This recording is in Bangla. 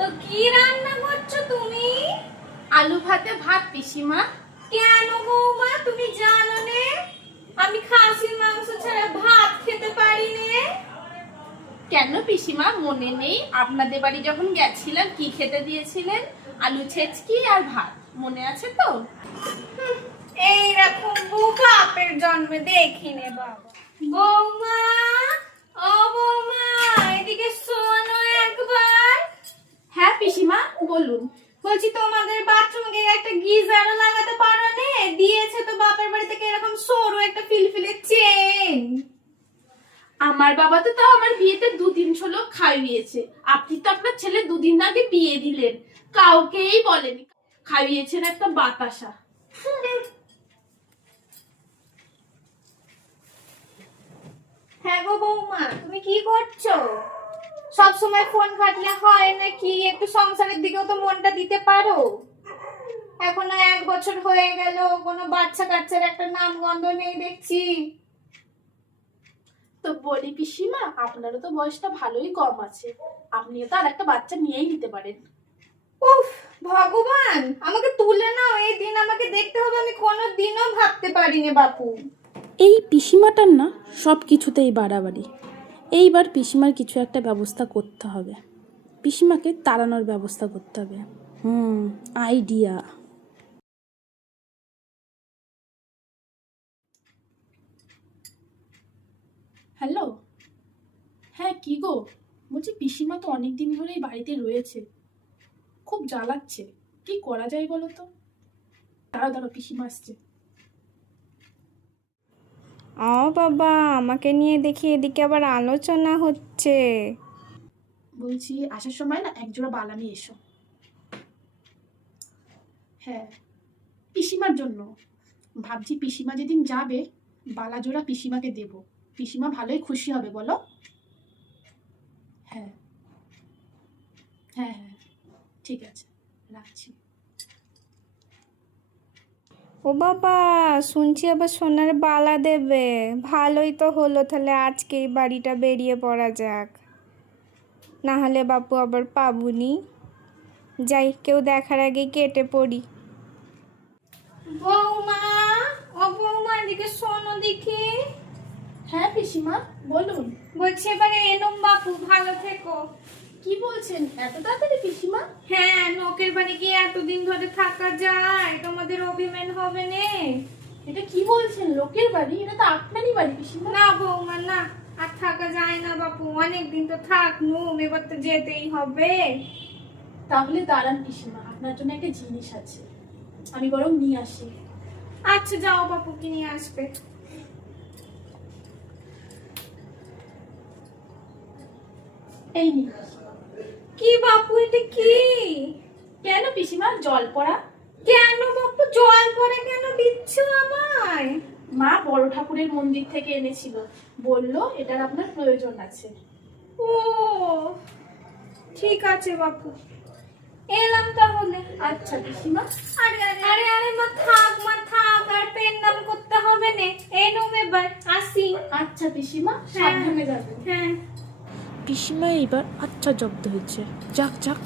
তো কি রান্না করছো তুমি? আলু ভাতে ভাত পিসিমা। কেন বৌমা, তুমি জানো নে আমি খাসির মাংস ছাড়া ভাত খেতে পারি নে? কেন পিসিমা মনে নেই? আপনাদের বাড়ি যখন গেছিলাম কি খেতে দিয়েছিলেন? আলু ছেচকি আর ভাত, মনে আছে তো? এইরকম বাপের জন্মে দেখিনি বাবা। বৌমা, ও বৌমা, এদিকে শোনো একবার। হ্যাঁ পিসিমা বলুন। বলছি তোমাদের বাথরুমে একটা গিজারও লাগাতে পারো নে? দিয়েছে তো বাপের বাড়ি থেকে এরকম সরু একটা ফিলফিলে চেন। আমার বাবা তো তাও আমার বিয়েতে 2 দিন হলো খাইয়েছে। আপনি তো আপনার ছেলে 2 দিন আগে বিয়ে দিলেন, কাউকেই বলেনি, খাইয়েছেন একটা বাতাসা। হ্যাঁ গো বৌমা, তুমি কি করছো? সব সময় ফোন ঘাটলে হয় নাকি? একটু সংসারের দিকেও তো মনটা দিতে পারো। এখনো 1 বছর হয়ে গেল, কোনো বাচ্চা কাচ্চার একটা নাম গন্ধ নেই দেখছি। তো বলি পিসিমা, আপনারও তো বয়সটা ভালোই কম আছে, আপনিও তো আর একটা বাচ্চা নিয়েই নিতে পারেন। উফ ভগবান, আমাকে তুলে নাও, এই দিন আমাকে দেখতে হবে, আমি কোনোদিনও ভাবতে পারিনি বাপু। এই পিসিমাটার না সব কিছুতেই বাড়াবাড়ি। এইবার পিসিমার কিছু একটা ব্যবস্থা করতে হবে, পিসিমাকে তাড়ানোর ব্যবস্থা করতে হবে। আইডিয়া। হ্যালো, হ্যাঁ কি গো? বলছি পিসিমা তো অনেকদিন ধরেই বাড়িতে রয়েছে, খুব জ্বালাচ্ছে, কি করা যায় বলো তো? দাঁড়াও দাঁড়াও, পিসিমা আসছে। ও বাবা, আমাকে নিয়ে দেখি এদিকে আবার আলোচনা হচ্ছে। বলছি আসার সময় না একজোড়া বালা নিয়ে এসো। হ্যাঁ, পিসিমার জন্য ভাবছি, পিসিমা যেদিন যাবে বালা জোড়া পিসিমাকে দেব, পিসিমা ভালোই খুশি হবে বলো। হ্যাঁ হ্যাঁ হ্যাঁ, ঠিক আছে, রাখছি। ও বাবা, শুনছি আবার সোনার বালা দেবে। ভালোই তো হলো, তাহলে আজকেই বাড়িটা বেরিয়ে পড়া যাক, না হলে বাপু আবার পাবুনি। যাই, কেউ দেখার আগেই কেটে পড়ি। বৌমা, ও বৌমা, এদিকে শোনো দেখি। হ্যাঁ পিসিমা বলুন। বলছি এবারে এনুম বাপু, ভালো থেকো। কি বলছেন এত তাড়াতাড়ি পিসিমা? হ্যাঁ, লোকের বাড়ি গিয়ে এতদিন ধরে থাকা যায়? তোমাদের অভিমান হবে নে? এটা কি বলছেন, লোকের বাড়ি? এটা তো আপনারই বাড়ি পিসিমা। না বৌমা না, আর থাকা যায় না বাপু, অনেকদিন তো থাকনুম, এবার তো যেতেই হবে। তাহলে দাঁড়ান পিসিমা, আপনার জন্য একটা জিনিস আছে, আমি বরং নিয়ে আসি। আচ্ছা যাও বাপু, কি নিয়ে আসবে? এই নিন। কি বাপু, এটা কি? কেন পিসিমা, জল পড়া। কেন বাপু, জল পরে কেন দিচ্ছ আমায়? মা বড় ঠাকুরের মন্দির থেকে এনেছিল, বললো এটার আপনার প্রয়োজন আছে। ও ঠিক আছে বাপু, এলাম তাহলে। আচ্ছা পিসিমা। আরে আরে আরে আরে মা থাক, মা থাক, আর পেন নাম করতে হবে না, এনুম এবার আসি। আচ্ছা পিসিমা, সাবধানে যাবেন। হ্যাঁ। পিসিমা এইবার আচ্ছা জব্দ হয়েছে, যাক যাক।